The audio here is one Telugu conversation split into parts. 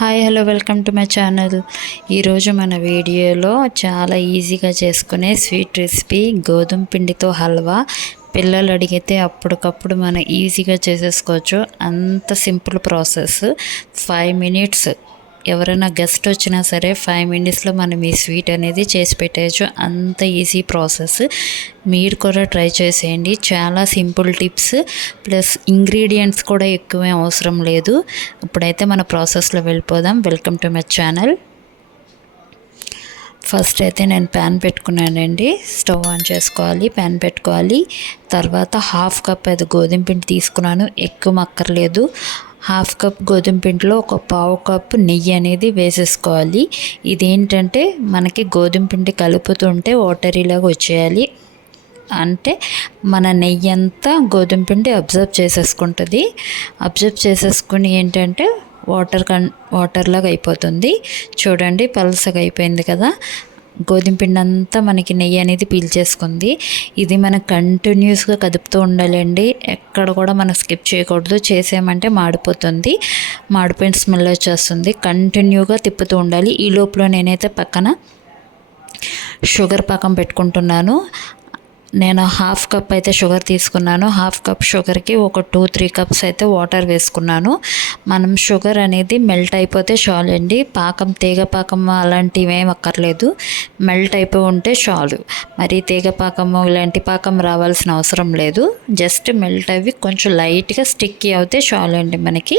Hi hello welcome to my channel. ఈరోజు మన వీడియోలో చాలా ఈజీగా చేసుకునే స్వీట్ రెసిపీ గోధుమ పిండితో హల్వా. పిల్లలు అడిగితే అప్పటికప్పుడు మనం ఈజీగా చేసేసుకోవచ్చు. అంత సింపుల్ ప్రాసెస్. 5 మినిట్స్, ఎవరైనా గెస్ట్ వచ్చినా సరే 5 మినిట్స్లో మనం ఈ స్వీట్ అనేది చేసి పెట్టేయచ్చు. అంత ఈజీ ప్రాసెస్. మీరు కూడా ట్రై చేసేయండి. చాలా సింపుల్ టిప్స్ ప్లస్ ఇంగ్రీడియంట్స్ కూడా ఎక్కువే అవసరం లేదు. ఇప్పుడైతే మన ప్రాసెస్లో వెళ్ళిపోదాం. Welcome to my channel. First అయితే నేను ప్యాన్ పెట్టుకున్నానండి. స్టవ్ ఆన్ చేసుకోవాలి, ప్యాన్ పెట్టుకోవాలి. తర్వాత 1/2 కప్ అది గోధుమ పిండి తీసుకున్నాను. ఎక్కువ అక్కర్లేదు. 1/2 కప్ గోధుమ పిండిలో ఒక 1/2 కప్పు నెయ్యి అనేది వేసేసుకోవాలి. ఇదేంటంటే మనకి గోధుమ పిండి కలుపుతుంటే వాటరీలాగా వచ్చేయాలి. అంటే మన నెయ్యి అంతా గోధుమ పిండి అబ్జర్వ్ చేసేసుకుంటుంది. అబ్జర్వ్ చేసేసుకుని ఏంటంటే వాటర్లాగా అయిపోతుంది. చూడండి, పలసగా అయిపోయింది కదా. గోధుమ పిండి అంతా మనకి నెయ్యి అనేది పీల్చేసుకుంది. ఇది మనం కంటిన్యూస్గా కదుపుతూ ఉండాలండి. ఎక్కడ కూడా మనం స్కిప్ చేయకూడదు. చేసామంటే మాడిపోతుంది. మాడిపోయిన స్మెల్ వచ్చేస్తుంది. కంటిన్యూగా తిప్పుతూ ఉండాలి. ఈ లోపల నేనైతే పక్కన షుగర్ పాకం పెట్టుకుంటున్నాను. నేను 1/2 కప్ అయితే షుగర్ తీసుకున్నాను. 1/2 కప్ షుగర్కి ఒక 2-3 కప్స్ అయితే వాటర్ వేసుకున్నాను. మనం షుగర్ అనేది మెల్ట్ అయిపోతే చాలు అండి. పాకం, తీగ పాకం అలాంటివి ఏం అక్కర్లేదు. మెల్ట్ అయిపోయి ఉంటే చాలు. మరి తీగ పాకము ఇలాంటి పాకం రావాల్సిన అవసరం లేదు. జస్ట్ మెల్ట్ అవి కొంచెం లైట్గా స్టిక్కీ అవుతే చాలు అండి. మనకి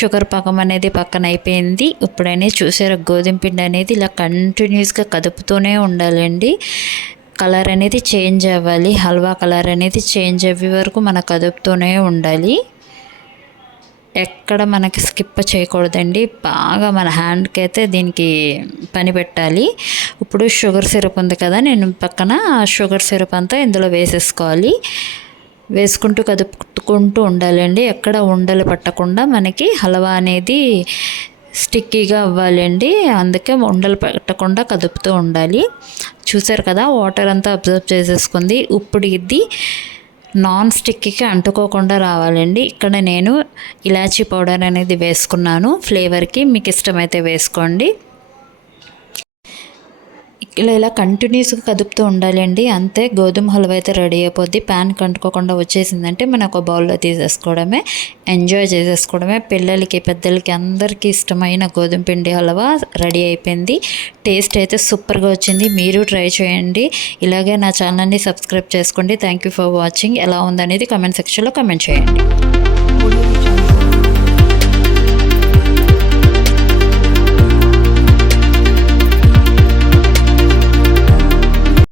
షుగర్ పాకం అనేది పక్కన అయిపోయింది. ఇప్పుడైనా చూసారా, గోధుమ పిండి అనేది ఇలా కంటిన్యూస్గా కదుపుతూనే ఉండాలండి. కలర్ అనేది చేంజ్ అవ్వాలి. హల్వా కలర్ అనేది చేంజ్ అయ్యే వరకు మనం కదుపుతూనే ఉండాలి. ఎక్కడ మనకి స్కిప్ చేయకూడదండి. బాగా మన హ్యాండ్కి అయితే దీనికి పని పెట్టాలి. ఇప్పుడు షుగర్ సిరప్ ఉంది కదా, నేను పక్కన షుగర్ సిరప్ అంతా ఇందులో వేసేసుకోవాలి. వేసుకుంటూ కదుపుకుంటూ ఉండాలండి. ఎక్కడ ఉండలు పట్టకుండా మనకి హల్వా అనేది స్టిక్కీగా అవ్వాలండి. అందుకే ఉండలు పెట్టకుండా కదుపుతూ ఉండాలి. చూసారు కదా, వాటర్ అంతా అబ్జర్వ్ చేసేసుకుంది. ఇప్పుడు ఇది నాన్ స్టిక్కీకి అంటుకోకుండా రావాలండి. ఇక్కడ నేను ఇలాచీ పౌడర్ అనేది వేసుకున్నాను ఫ్లేవర్కి. మీకు ఇష్టమైతే వేసుకోండి. ఇలా కంటిన్యూస్గా కదుపుతూ ఉండాలండి. అంతే, గోధుమ హల్వా అయితే రెడీ అయిపోద్ది. ప్యాన్ కంటుకోకుండా వచ్చేసిందంటే మనం ఒక బౌల్లో తీసేసుకోవడమే, ఎంజాయ్ చేసేసుకోవడమే. పిల్లలకి, పెద్దలకి అందరికీ ఇష్టమైన గోధుమ పిండి హల్వా రెడీ అయిపోయింది. టేస్ట్ అయితే సూపర్గా వచ్చింది. మీరు ట్రై చేయండి. ఇలాగే నా ఛానల్ని సబ్స్క్రైబ్ చేసుకోండి. Thank you for watching. ఎలా ఉందనేది కామెంట్ సెక్షన్లో కామెంట్ చేయండి.